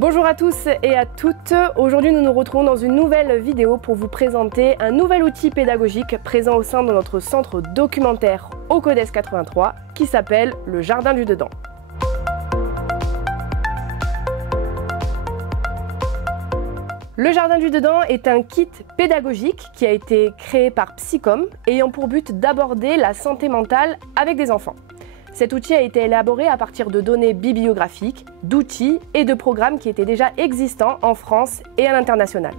Bonjour à tous et à toutes, aujourd'hui nous nous retrouvons dans une nouvelle vidéo pour vous présenter un nouvel outil pédagogique présent au sein de notre centre documentaire au CODES 83 qui s'appelle le Jardin du Dedans. Le Jardin du Dedans est un kit pédagogique qui a été créé par Psycom ayant pour but d'aborder la santé mentale avec des enfants. Cet outil a été élaboré à partir de données bibliographiques, d'outils et de programmes qui étaient déjà existants en France et à l'international.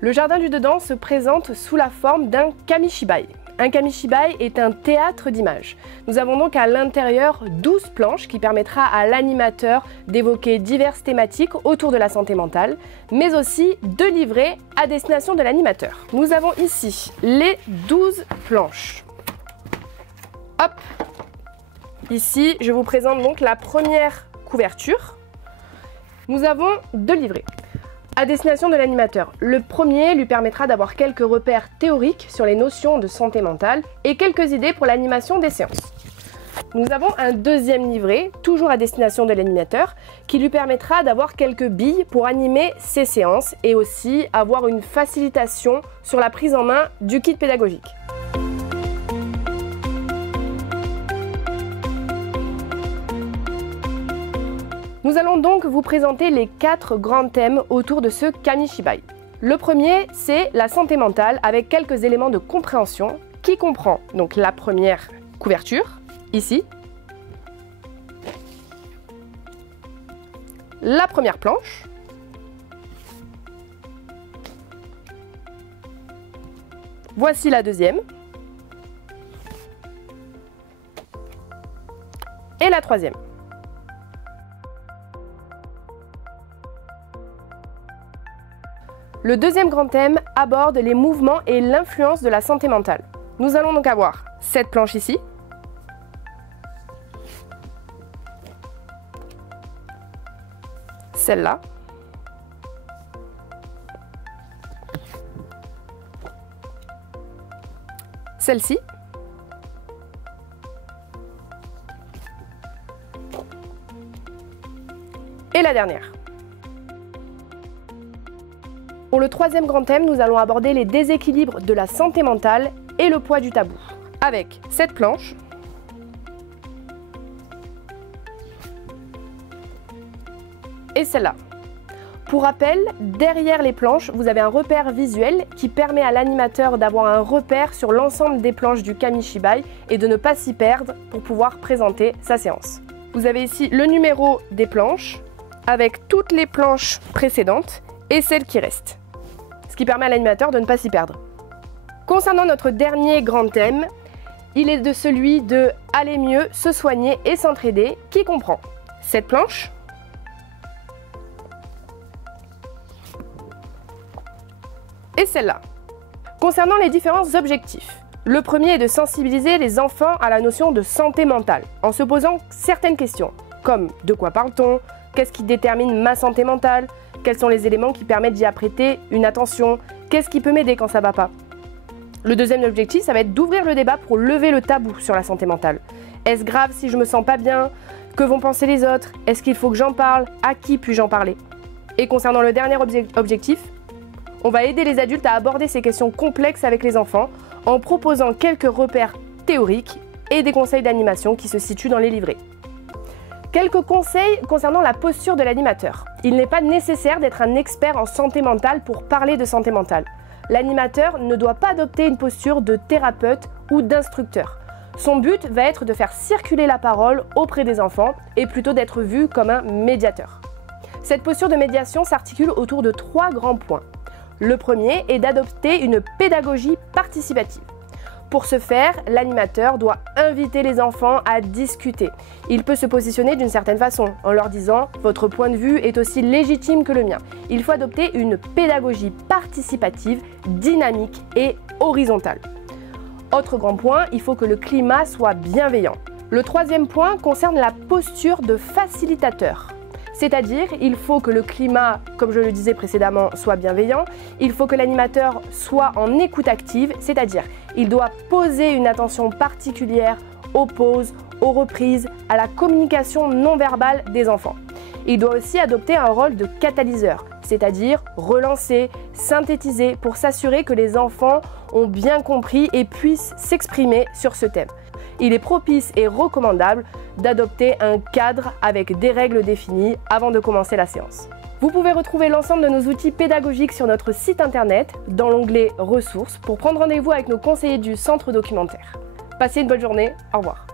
Le Jardin du Dedans se présente sous la forme d'un kamishibai. Un kamishibai est un théâtre d'images. Nous avons donc à l'intérieur 12 planches qui permettra à l'animateur d'évoquer diverses thématiques autour de la santé mentale, mais aussi de livrer à destination de l'animateur. Nous avons ici les 12 planches. Hop! Ici, je vous présente donc la première couverture. Nous avons deux livrets à destination de l'animateur. Le premier lui permettra d'avoir quelques repères théoriques sur les notions de santé mentale et quelques idées pour l'animation des séances. Nous avons un deuxième livret, toujours à destination de l'animateur, qui lui permettra d'avoir quelques billes pour animer ses séances et aussi avoir une facilitation sur la prise en main du kit pédagogique. Nous allons donc vous présenter les 4 grands thèmes autour de ce kamishibai. Le premier, c'est la santé mentale avec quelques éléments de compréhension qui comprend donc la première couverture, ici, la première planche, voici la deuxième et la troisième. Le deuxième grand thème aborde les mouvements et l'influence de la santé mentale. Nous allons donc avoir cette planche ici, celle-là, celle-ci, et la dernière. Pour le troisième grand thème, nous allons aborder les déséquilibres de la santé mentale et le poids du tabou, avec cette planche, et celle-là. Pour rappel, derrière les planches, vous avez un repère visuel qui permet à l'animateur d'avoir un repère sur l'ensemble des planches du kamishibai et de ne pas s'y perdre pour pouvoir présenter sa séance. Vous avez ici le numéro des planches avec toutes les planches précédentes et celles qui restent, ce qui permet à l'animateur de ne pas s'y perdre. Concernant notre dernier grand thème, il est de celui de aller mieux, se soigner et s'entraider, qui comprend cette planche, et celle-là. Concernant les différents objectifs, le premier est de sensibiliser les enfants à la notion de santé mentale, en se posant certaines questions, comme de quoi parle-t-on, qu'est-ce qui détermine ma santé mentale, quels sont les éléments qui permettent d'y prêter une attention, qu'est-ce qui peut m'aider quand ça va pas. Le deuxième objectif, ça va être d'ouvrir le débat pour lever le tabou sur la santé mentale. Est-ce grave si je me sens pas bien? Que vont penser les autres? Est-ce qu'il faut que j'en parle? À qui puis-je en parler? Et concernant le dernier objectif, on va aider les adultes à aborder ces questions complexes avec les enfants en proposant quelques repères théoriques et des conseils d'animation qui se situent dans les livrets. Quelques conseils concernant la posture de l'animateur. Il n'est pas nécessaire d'être un expert en santé mentale pour parler de santé mentale. L'animateur ne doit pas adopter une posture de thérapeute ou d'instructeur. Son but va être de faire circuler la parole auprès des enfants et plutôt d'être vu comme un médiateur. Cette posture de médiation s'articule autour de 3 grands points. Le premier est d'adopter une pédagogie participative. Pour ce faire, l'animateur doit inviter les enfants à discuter. Il peut se positionner d'une certaine façon, en leur disant « Votre point de vue est aussi légitime que le mien ». Il faut adopter une pédagogie participative, dynamique et horizontale. Autre grand point, il faut que le climat soit bienveillant. Le troisième point concerne la posture de facilitateur. C'est-à-dire, il faut que le climat, comme je le disais précédemment, soit bienveillant. Il faut que l'animateur soit en écoute active, c'est-à-dire, il doit poser une attention particulière aux pauses, aux reprises, à la communication non verbale des enfants. Il doit aussi adopter un rôle de catalyseur, c'est-à-dire relancer, synthétiser pour s'assurer que les enfants ont bien compris et puissent s'exprimer sur ce thème. Il est propice et recommandable d'adopter un cadre avec des règles définies avant de commencer la séance. Vous pouvez retrouver l'ensemble de nos outils pédagogiques sur notre site internet dans l'onglet Ressources pour prendre rendez-vous avec nos conseillers du centre documentaire. Passez une bonne journée, au revoir.